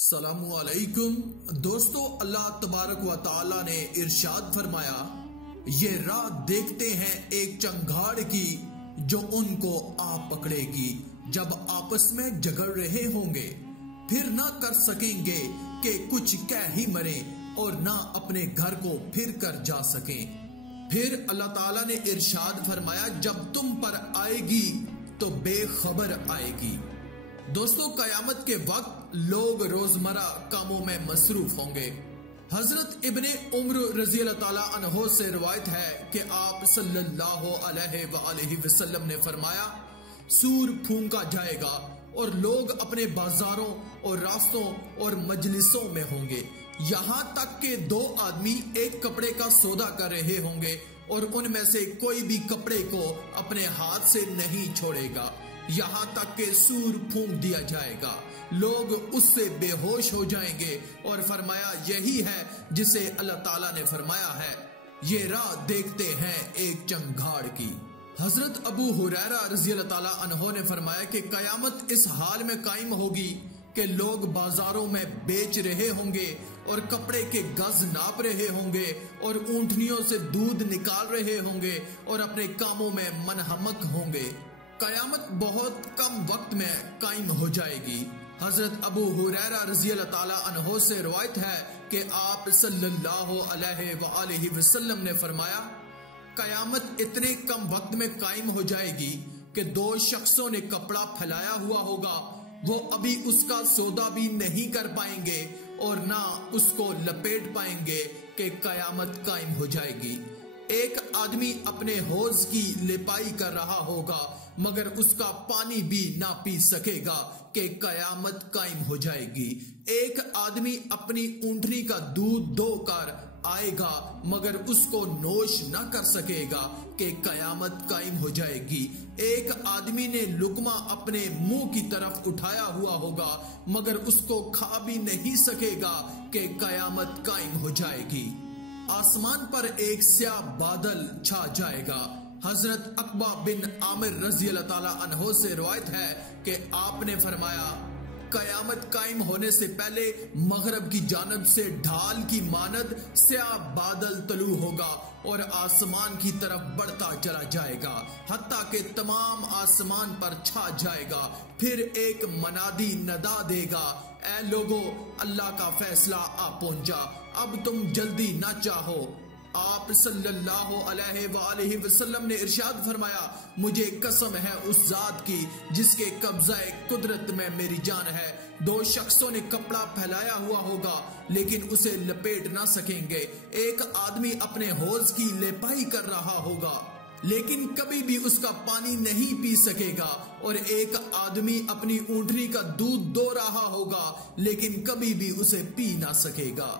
सलामुअलैकुम दोस्तों, अल्लाह तबारक व ताला ने इरशाद फरमाया, ये रात देखते हैं एक चंगाड़ की जो उनको आ पकड़ेगी जब आपस में झगड़ रहे होंगे, फिर ना कर सकेंगे कि कुछ कह ही मरे और ना अपने घर को फिर कर जा सकें। फिर अल्लाह ताला ने इरशाद फरमाया, जब तुम पर आएगी तो बेखबर आएगी। दोस्तों, कयामत के वक्त लोग रोजमर्रा कामों में मसरूफ होंगे। हजरत इब्ने उम्र रजी अल्लाह ताला अन्हो से रिवायत है कि आप सल्लल्लाहु अलैहि वसल्लम ने फरमाया, सूर फूंका जाएगा और लोग अपने बाजारों और रास्तों और मजलिसों में होंगे, यहाँ तक कि दो आदमी एक कपड़े का सौदा कर रहे होंगे और उनमें से कोई भी कपड़े को अपने हाथ से नहीं छोड़ेगा, यहाँ तक कि सूर फूंक दिया जाएगा। लोग उससे बेहोश हो जाएंगे और फरमाया, यही है जिसे अल्लाह ताला ने फरमाया है, ये रात देखते हैं एक चंगाड़ की। हजरत अबू हुरैरा रज़ी अल्लाह ताला अन्हो ने फरमाया कि कयामत इस हाल में कायम होगी कि लोग बाजारों में बेच रहे होंगे और कपड़े के गज नाप रहे होंगे और ऊंटनियों से दूध निकाल रहे होंगे और अपने कामों में मनहमक होंगे। कयामत बहुत कम वक्त में कायम हो जाएगी। हजरत अबू हुरैरा रज़ी अल्लाह ताला अन्हो से रिवायत है कि आप सल्लल्लाहु अलैहि वसल्लम ने फरमाया, कयामत इतने कम वक्त में कायम हो जाएगी कि दो शख्सों ने कपड़ा फैलाया हुआ होगा, वो अभी उसका सौदा भी नहीं कर पाएंगे और ना उसको लपेट पाएंगे कि कयामत कायम हो जाएगी। एक आदमी अपने हौज की लिपाई कर रहा होगा मगर उसका पानी भी ना पी सकेगा कि कयामत कायम हो जाएगी। एक आदमी अपनी ऊंटनी का दूध धोकर आएगा मगर उसको नोश न कर सकेगा कि कयामत कायम हो जाएगी। एक आदमी ने लुकमा अपने मुंह की तरफ उठाया हुआ होगा मगर उसको खा भी नहीं सकेगा कि कयामत कायम हो जाएगी। आसमान पर एक स्याह बादल छा जाएगा। हजरत अकबा बिन आमिर रजी अल्लाह ताला अन्हो से रिवायत है कि आपने फरमाया, कयामत कायम होने से पहले मगरब की जानब से ढाल की मानद स्याह बादल तलू होगा और आसमान की तरफ बढ़ता चला जाएगा हत्ता कि तमाम आसमान पर छा जाएगा। फिर एक मनादी नदा देगा, ऐ लोगो, अल्लाह का फैसला आ पहुंचा, अब तुम जल्दी ना चाहो। आप सल्लल्लाहु अलैहि वसल्लम ने इरशाद फरमाया, मुझे कसम है उस जात की जिसके कब्ज़ाए कुदरत में मेरी जान है, दो शख्सों ने कपड़ा फैलाया हुआ होगा लेकिन उसे लपेट ना सकेंगे। एक आदमी अपने हौज की लिपाई कर रहा होगा लेकिन कभी भी उसका पानी नहीं पी सकेगा और एक आदमी अपनी ऊंटनी का दूध दो रहा होगा लेकिन कभी भी उसे पी ना सकेगा।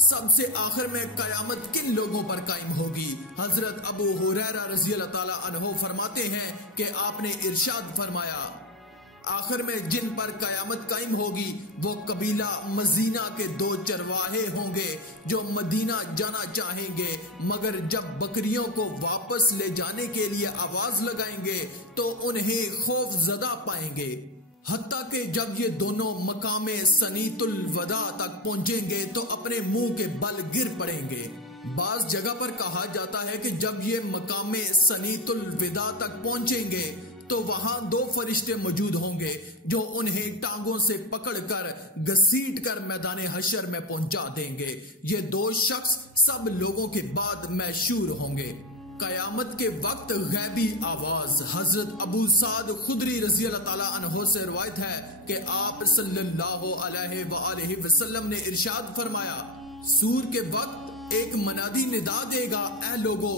सबसे आखिर में कयामत किन लोगों पर कायम होगी? हजरत अबू हुरैरा रज़ी अल्लाह ताला अन्हो फरमाते हैं कि आपने इरशाद फरमाया, आखिर में जिन पर कयामत कायम होगी वो कबीला मदीना के दो चरवाहे होंगे जो मदीना जाना चाहेंगे मगर जब बकरियों को वापस ले जाने के लिए आवाज लगाएंगे तो उन्हें खौफ ज़दा पाएंगे, हत्ता कि जब ये दोनों मकामे सनीतुल वदा तक पहुंचेंगे तो अपने मुंह के बल गिर पड़ेंगे। बाज जगह पर कहा जाता है कि जब ये मकामे सनीतुल विदा तक पहुंचेंगे तो वहां दो फरिश्ते मौजूद होंगे जो उन्हें टांगों से पकड़कर घसीट कर मैदान हशर में पहुंचा देंगे। ये दो शख्स सब लोगों के बाद मैशूर होंगे। कयामत के वक्त गैबी आवाज। हजरत अबू साद खुदरी रजी अल्लाह ताला अन्हो से रिवायत है कि आप सल्लल्लाहु अलैहि वसल्लम ने इरशाद फरमाया, सूर के वक्त एक मनादी निदा देगा, ऐ लोगो,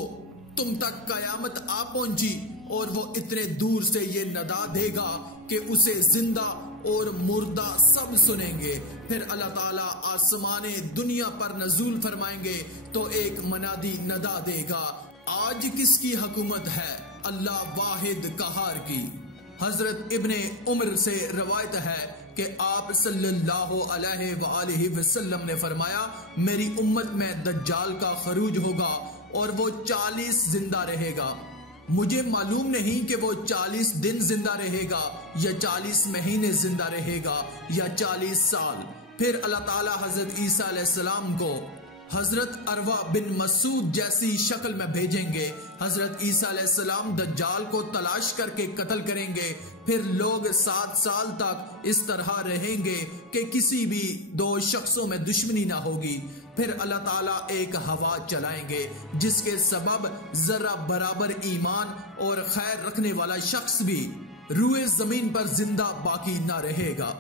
तुम तक कयामत आ पहुंची, और वो इतने दूर से ये नदा देगा कि उसे जिंदा और मुर्दा सब सुनेंगे। फिर अल्लाह ताला आसमाने दुनिया पर नजूल फरमाएंगे तो एक मनादी नदा देगा, आज किसकी हुकूमत है? अल्लाह वाहिद कहार की। हजरत इब्ने उम्र से रवायत है कि आप सल्लल्लाहु अलैहि वसल्लम ने फरमाया, मेरी उम्मत में दज्जाल का खरूज होगा और वो 40 जिंदा रहेगा मुझे मालूम नहीं कि वो 40 दिन जिंदा रहेगा या 40 महीने जिंदा रहेगा या 40 साल। फिर अल्लाह ताला हजरत ईसा अलैहिस्सलाम को हजरत अरवा बिन मसूद जैसी शक्ल में भेजेंगे। हजरत ईसा अलैहिस्सलाम दज्जाल को तलाश करके कत्ल करेंगे। फिर लोग 7 साल तक इस तरह रहेंगे कि किसी भी दो शख्सों में दुश्मनी ना होगी। फिर अल्लाह ताला एक हवा चलाएंगे जिसके सबब जरा बराबर ईमान और खैर रखने वाला शख्स भी रूए जमीन पर जिंदा बाकी ना रहेगा।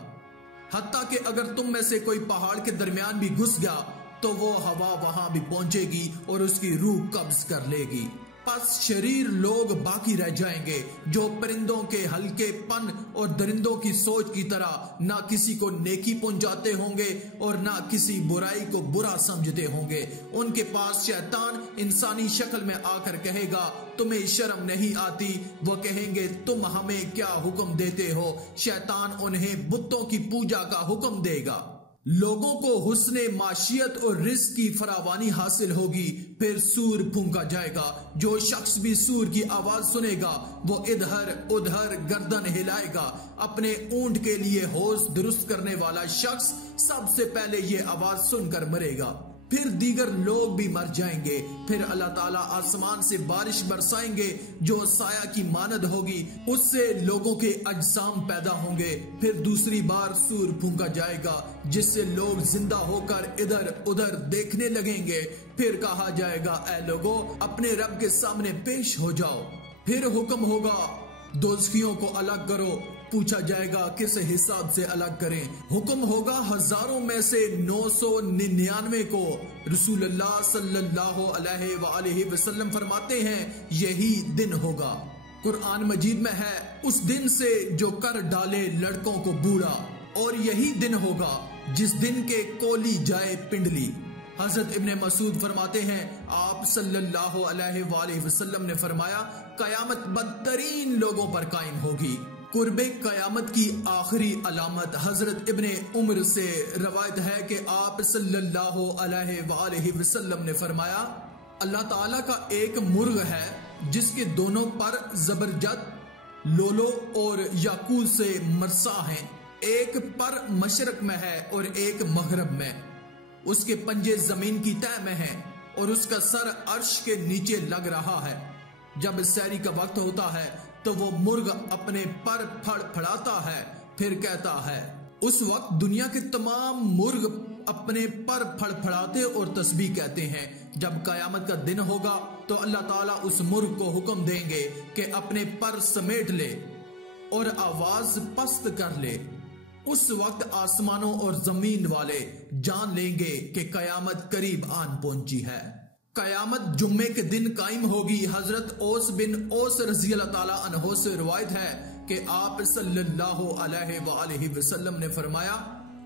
हत्ता कि अगर तुम में से कोई पहाड़ के दरमियान भी घुस गया तो वो हवा वहां भी पहुंचेगी और उसकी रूह कब्ज कर लेगी। पस शरीर लोग बाकी रह जाएंगे जो परिंदों के हल्केपन और दरिंदों की सोच की तरह ना किसी को नेकी पहुंचाते होंगे और ना किसी बुराई को बुरा समझते होंगे। उनके पास शैतान इंसानी शक्ल में आकर कहेगा, तुम्हें शर्म नहीं आती? वो कहेंगे, तुम हमें क्या हुक्म देते हो? शैतान उन्हें बुतों की पूजा का हुक्म देगा। लोगों को हुस्ने माशियत और रिस्क की फरावानी हासिल होगी। फिर सूर फूंका जाएगा। जो शख्स भी सूर की आवाज सुनेगा वो इधर उधर गर्दन हिलाएगा। अपने ऊंट के लिए होश दुरुस्त करने वाला शख्स सबसे पहले ये आवाज सुनकर मरेगा। फिर दीगर लोग भी मर जाएंगे। फिर अल्लाह ताला आसमान से बारिश बरसाएंगे जो साया की मानद होगी, उससे लोगों के अजसाम पैदा होंगे। फिर दूसरी बार सूर फूंका जाएगा जिससे लोग जिंदा होकर इधर उधर देखने लगेंगे। फिर कहा जाएगा, ऐ लोगों, अपने रब के सामने पेश हो जाओ। फिर हुक्म होगा, दोज़खियों को अलग करो। पूछा जाएगा, किस हिसाब से अलग करें? हुक्म होगा, हजारों में से 999 को। रसूलुल्लाह सल्लल्लाहु अलैहि वसल्लम फरमाते हैं, यही दिन होगा। कुरान मजीद में है, उस दिन से जो कर डाले लड़कों को बूढ़ा, और यही दिन होगा जिस दिन के कोली जाए पिंडली। हजरत इब्ने मसूद फरमाते हैं, आप सल्लल्लाहु अलैहि वसल्लम ने फरमाया, कयामत बदतरीन लोगों पर कायम होगी। कुर्बे कयामत की आखिरी अलामत हजरत इब्ने उम्र से रवायत है कि आप सल्लल्लाहु अलैहि वसल्लम ने फरमाया, अल्लाह ताला का एक मुर्ग है जिसके दोनों पर जबरदस्त लोलो और याकूत से मरसा हैं। एक पर मशरक में है और एक मगरब में। उसके पंजे जमीन की तह में हैं और उसका सर अर्श के नीचे लग रहा है। जब सहरी का वक्त होता है तो वो मुर्ग अपने पर फड़फड़ाता है, फिर कहता है। उस वक्त दुनिया के तमाम मुर्ग अपने पर फड़फड़ाते और तस्बीह कहते हैं। जब कयामत का दिन होगा तो अल्लाह ताला उस मुर्ग को हुक्म देंगे कि अपने पर समेट ले और आवाज पस्त कर ले। उस वक्त आसमानों और जमीन वाले जान लेंगे कि कयामत करीब आन पहुंची है। कयामत जुम्मे के दिन कायम होगी। हजरत ओस बिन ओस रज़ी अल्लाह ताला अन्हो से रिवायत है कि आप सल्लल्लाहु अलैहि वसल्लम ने फरमाया,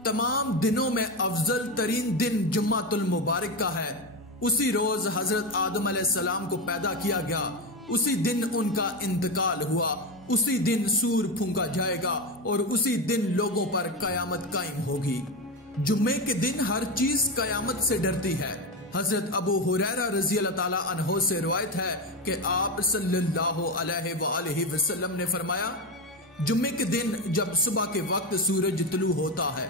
तमाम दिनों में अफजल तरीन दिन जुम्मातुल मुबारक का है। उसी रोज हजरत आदम अलैहिस्सलाम को पैदा किया गया, उसी दिन उनका इंतकाल हुआ, उसी दिन सूर फूंका जाएगा और उसी दिन लोगों पर कयामत कायम होगी। जुम्मे के दिन हर चीज कयामत से डरती है। हजरत अबू हुरैरा रज़ी अल्लाह ताला अन्हो से रिवायत है कि आप सल्लल्लाहु अलैहि वसल्लम ने फरमाया, जुम्मे के दिन जब सुबह के वक्त सूरज तुलू होता है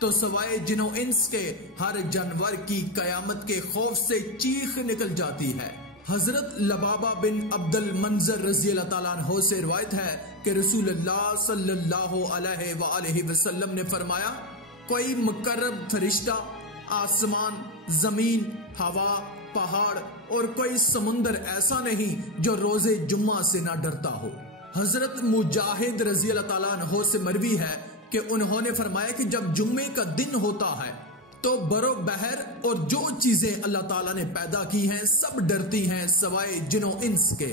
तो सवाए जिनो इंस के हर जानवर की कयामत के खौफ से चीख निकल जाती है। हजरत लबाबा बिन अब्दुल मंजर रज़ी अल्लाह ताला अन्हो से रिवायत है कि रसूलुल्लाह सल्लल्लाहु अलैहि वसल्लम ने फरमाया, कोई मुकर्रब फरिश्ता आसमान, जमीन, हवा, पहाड़ और कोई समुंदर ऐसा नहीं जो रोजे जुम्मा से ना डरता हो। हजरत मुजाहिद रज़ी अल्लाह ताला अन्हो से मरवी है कि उन्होंने फरमाया कि जब जुम्मे का दिन होता है तो बरो बहर और जो चीजें अल्लाह ताला ने पैदा की हैं सब डरती हैं सवाए जिनो इंस के।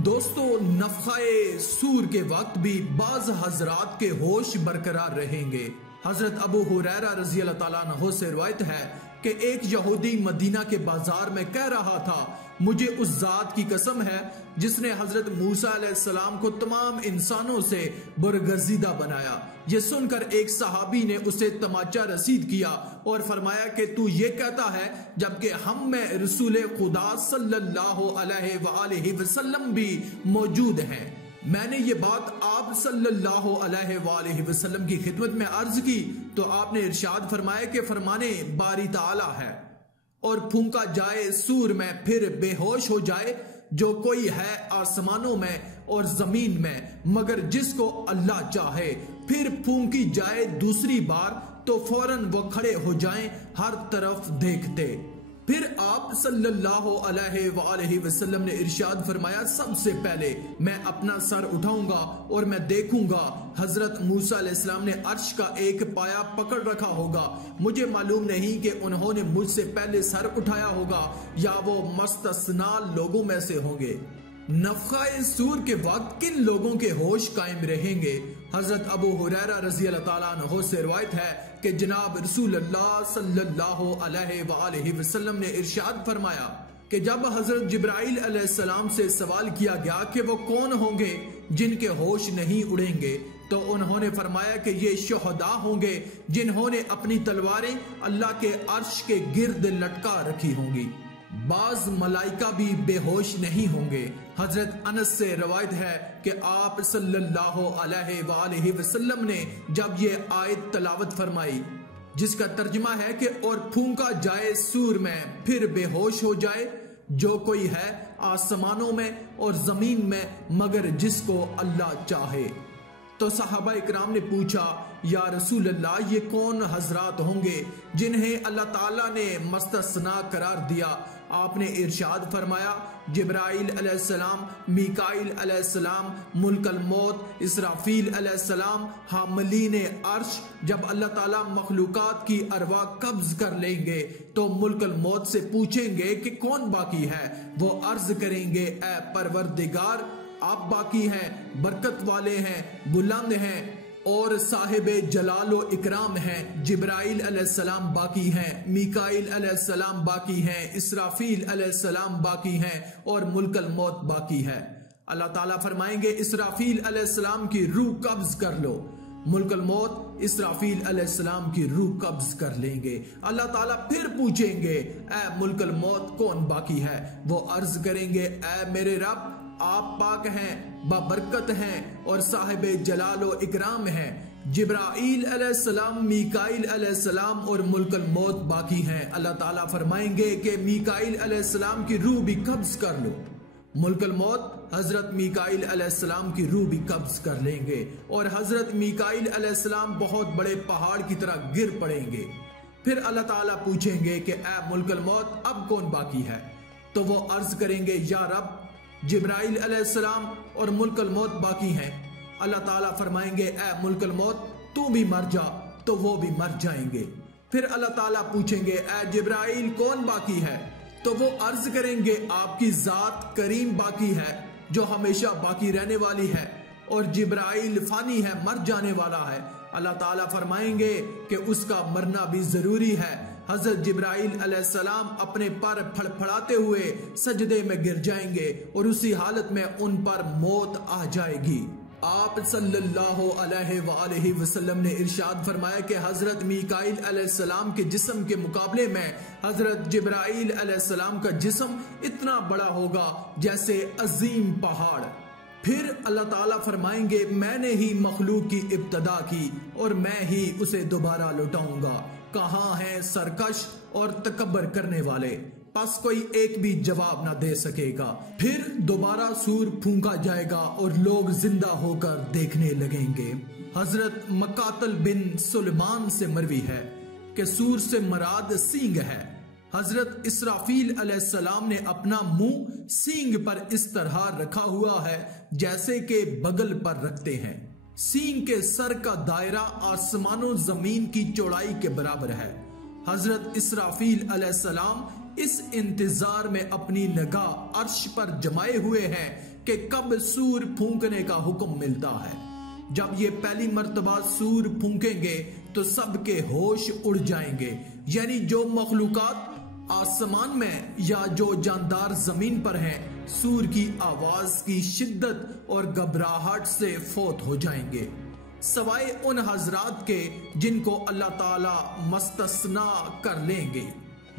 दोस्तों, नफ़ख़े सूर के वक्त भी बाज हजरात के होश बरकरार रहेंगे। हजरत अबू हुरैरा रज़ी अल्लाह ताला अन्हो से रिवायत है कि एक यहूदी मदीना के बाजार में कह रहा था, मुझे उस जात की कसम है जिसने हजरत मूसा अलैहिस्सलाम को तमाम इंसानों से बरगजीदा बनाया। ये सुनकर एक सहाबी ने उसे तमाचा रसीद किया और फरमाया कि तू ये कहता है जबकि हम में रसूल खुदा सल्लल्लाहु अलैहि वसल्लम भी मौजूद हैं। मैंने ये बात आप सल्लल्लाहु अलैहि वसल्लम की खिदमत में अर्ज की तो आपने इरशाद फरमाया कि फरमाने बारी ताला है और फूंका जाए सूर में फिर बेहोश हो जाए जो कोई है आसमानों में और जमीन में मगर जिसको अल्लाह चाहे, फिर फूंकी जाए दूसरी बार तो फौरन वो खड़े हो जाएं हर तरफ देखते। फिर आप सल्लल्लाहु अलैहि वसल्लम ने इरशाद फरमाया, सबसे पहले मैं अपना सर उठाऊंगा और मैं देखूंगा हजरत मूसा अलैहिस्सलाम ने अर्श का एक पाया पकड़ रखा होगा। मुझे मालूम नहीं कि उन्होंने मुझसे पहले सर उठाया होगा या वो मुस्तस्ना लोगों में से होंगे। नफ़ख़ाए सूर के वक्त किन लोगों के होश कायम रहेंगे? हजरत अबू हुरैरा रज़ी अल्लाह ताला अन्हु से रिवायत है कि जनाब रसूलुल्लाह सल्लल्लाहु अलैहि वसल्लम ने इरशाद फरमाया कि जब हजरत जिब्राइल अलैहिस्सलाम से सवाल किया गया कि वो कौन होंगे जिनके होश नहीं उड़ेंगे, तो उन्होंने फरमाया कि ये शुहदा होंगे जिन्होंने अपनी तलवारें अल्लाह के अर्श के गिर्द लटका रखी होंगी। बाज मलाइका भी बेहोश नहीं होंगे। हजरत अनस से रवायत है कि आप सल्लल्लाहु अलैहि वसल्लम ने जब ये आयत तलावत फरमाई जिसका तर्जुमा है कि और फूंका जाए सूर में फिर बेहोश हो जाए जो कोई है आसमानों में और जमीन में मगर जिसको अल्लाह चाहे। तो सहाबा इकराम ने पूछा, या रसूल अल्लाह ये कौन हजरात होंगे जिन्हें अल्लाह ताला ने मुस्तस्ना करार दिया? आपने इरशाद फरमाया, जिब्राइल अलैहिस्सलाम, मीकाइल अलैहिस्सलाम, मुल्कल मौत, इसराफील अलैहिस्सलाम, हामिलीन अर्श। जब अल्लाह ताला मखलूकात की अरवा कब्ज कर लेंगे तो मुल्कल मौत से पूछेंगे कि कौन बाकी है? वो अर्ज करेंगे, ए परवरदिगार आप बाकी हैं, बरकत वाले हैं, बुलंद हैं और साहिबे जलालो इकराम हैं। जिब्राइल अलैहिस्सलाम बाकी हैं, मीकाइल अलैहिस्सलाम बाकी हैं, इसराफील अलैहिस्सलाम बाकी हैं और मुल्कल मौत बाकी है। अल्लाह ताला फरमाएंगे, इसराफील अलैहिस्सलाम की रूह कब्ज कर लो। मुल्कल मौत इसराफील अलैहिस्सलाम की रूह कब्ज कर लेंगे। अल्लाह ताला फिर पूछेंगे, ए मुल्कल मौत कौन बाकी है? वो अर्ज करेंगे, ए मेरे रब आप पाक हैं, बाबरकत हैं और साहिबे जलालो इकराम हैं। जिब्राइल अलैहिस्सलाम, मीकाइल अलैहिस्सलाम और मुल्कल मौत बाकी हैं। अल्लाह ताला फरमाएंगे कि मीकाइल अलैहिस्सलाम की रूह भी कब्ज कर लो। मुल्कल मौत हजरत मीकाइल अलैहिस्सलाम की रूह भी कब्ज कर लेंगे और हजरत मीकाइल अलैहिस्सलाम बहुत बड़े पहाड़ की तरह गिर पड़ेंगे। फिर अल्लाह ताला पूछेंगे कि ए मुल्कल मौत अब कौन बाकी है? तो वो अर्ज करेंगे, या रब जिब्राइल अलैहिस्सलाम और मुल्कल मौत बाकी हैं। अल्लाह ताला फरमाएंगे, ए मुल्कल मौत तू भी मर जा, तो वो भी मर जाएंगे। फिर अल्लाह ताला पूछेंगे, ए जिब्राइल कौन बाकी है? तो वो अर्ज करेंगे, आपकी जात करीम बाकी है जो हमेशा बाकी रहने वाली है और जिब्राइल फानी है, मर जाने वाला है। अल्लाह ताला फरमाएंगे कि उसका मरना भी जरूरी है। हजरत जिब्राइल अलैहिस्सलाम अपने पर फड़फड़ाते हुए सजदे में गिर जाएंगे और उसी हालत में उन पर मौत आ जाएगी। आप सल्लल्लाहु अलैहि वसल्लम ने इरशाद फरमाया कि हजरत मीकाइल अलैहिस्सलाम के जिस्म के मुकाबले में हजरत जिब्राइल अलैहिस्सलाम का जिस्म इतना बड़ा होगा जैसे अजीम पहाड़। फिर अल्लाह ताला फरमाएंगे, मैंने ही मखलूक की इब्तदा की और मैं ही उसे दोबारा लौटाऊंगा। कहाँ हैं सरकश और तकब्बर करने वाले? बस कोई एक भी जवाब ना दे सकेगा। फिर दोबारा सूर फूंका जाएगा और लोग जिंदा होकर देखने लगेंगे। हजरत मकातल बिन सुलेमान से मरवी है कि सूर से मराद सींग है। हजरत इसराफील अलैहिस्सलाम ने अपना मुंह सींग पर इस तरह रखा हुआ है जैसे कि बगल पर रखते हैं। सींग के सर का दायरा आसमानों जमीन की चौड़ाई के बराबर है। हजरत इसराफील अलैहिस्सलाम इस इंतजार में अपनी निगाह अर्श पर जमाए हुए हैं कि कब सूर फूंकने का हुक्म मिलता है। जब ये पहली मर्तबा सूर फूंकेंगे तो सबके होश उड़ जाएंगे। यानी जो मखलूकात आसमान में या जो जानदार जमीन पर हैं, सूर की आवाज की शिद्दत और घबराहट से फौत हो जाएंगे, सवाए उन हजरात के जिनको अल्लाह ताला मस्तस्ना कर लेंगे,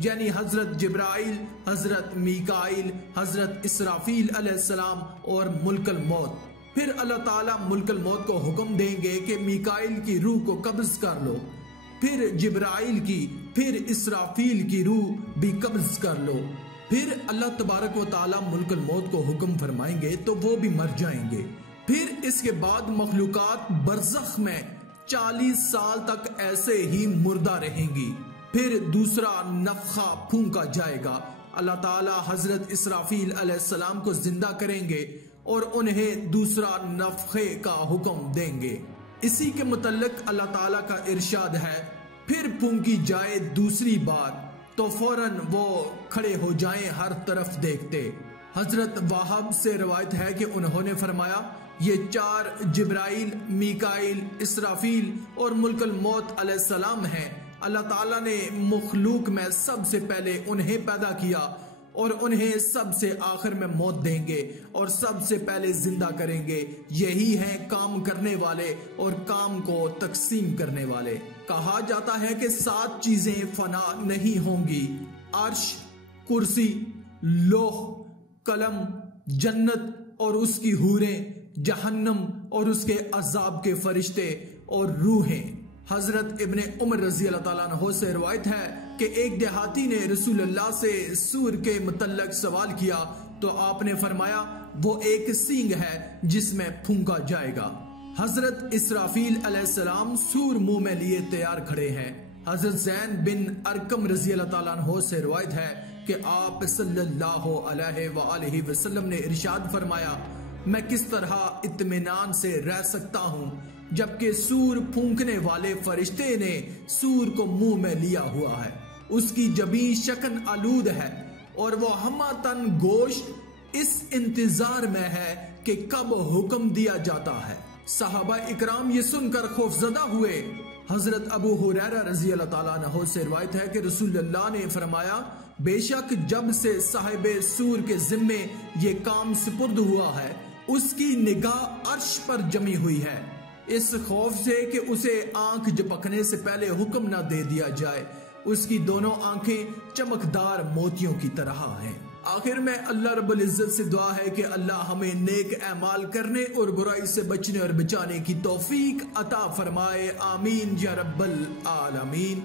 यानी हजरत जिब्राइल, हजरत मीकाइल, हजरत इसराफील अलैहिस्सलाम और मुल्कल मौत। फिर अल्लाह ताला मुल्कल मौत को हुक्म देंगे कि मीकाइल की रूह को कब्ज कर लो, फिर जिब्राइल की, फिर इसराफील की रूह भी कब्ज कर लो। फिर अल्लाह तबारक व ताला मुल्कल मौत को हुक्म फरमाएंगे तो वो भी मर जाएंगे। फिर इसके बाद मखलूकात बरज़ख में 40 साल तक ऐसे ही मुर्दा रहेंगी। फिर दूसरा नफखा फूंका जाएगा। अल्लाह ताला हजरत इसराफील अलैहिस्सलाम को जिंदा करेंगे और उन्हें दूसरा नफखे का हुक्म देंगे। इसी के मुतल्लिक अल्लाह ताला का इरशाद है, फिर फूंकी जाए दूसरी बार तो फौरन वो खड़े हो जाएं हर तरफ देखते। हजरत वाहब से रवायत है कि उन्होंने फरमाया, ये 4 जिब्राइल, मीकाइल, इसराफील और मुल्कल मौत अलैहिस्सलाम हैं। अल्लाह ताला ने मखलूक में सबसे पहले उन्हें पैदा किया और उन्हें सबसे आखिर में मौत देंगे और सबसे पहले जिंदा करेंगे। यही हैं काम करने वाले और काम को तकसीम करने वाले। कहा जाता है कि 7 चीजें फना नहीं होंगी, अर्श, कुर्सी, लोह, कलम, जन्नत और उसकी हूरें, जहन्नम और उसके अजाब के फरिश्ते और रूहें। हजरत इब्ने उमर रजी अल्लाह ताला अन्हु से रिवायत है कि एक देहाती ने रसूलुल्लाह से सूर के मुतल्लक सवाल किया तो आपने फरमाया, वो एक सींग है जिसमें फूंका जाएगा। हजरत इसराफील अलैहिस्सलाम सूर मुंह में लिए तैयार खड़े हैं। हजरत ज़ैन बिन अरकम रजी अल्लाह ताला अन्हु से रिवायत है कि आप सल्लल्लाहु अलैहि वसल्लम ने इरशाद फरमाया, मैं किस तरह इत्मीनान से रह सकता हूँ जबकि सूर फूंकने वाले फरिश्ते ने सूर को मुंह में लिया हुआ है, उसकी जबी शकन आलूद है और वो हमातन गोश्त इस इंतजार में है कि कब हुक्म दिया जाता है। सहाबा इकराम ये सुनकर खौफजदा हुए। हजरत अबू हुरैरा रजी अल्लाह ताला अन्हु से रिवायत है कि रसूलुल्लाह ने फरमाया, बेशक जब से साहिबे सूर के जिम्मे ये काम सुपुर्द हुआ है, उसकी निगाह अर्श पर जमी हुई है, इस खौफ से कि उसे आंख झपकने से पहले हुक्म ना दे दिया जाए। उसकी दोनों आंखें चमकदार मोतियों की तरह हैं। आखिर में अल्लाह रब्बुल इज्जत से दुआ है कि अल्लाह हमें नेक अमाल करने और बुराई से बचने और बचाने की तौफीक अता फरमाए। आमीन या रब्बल आलमीन।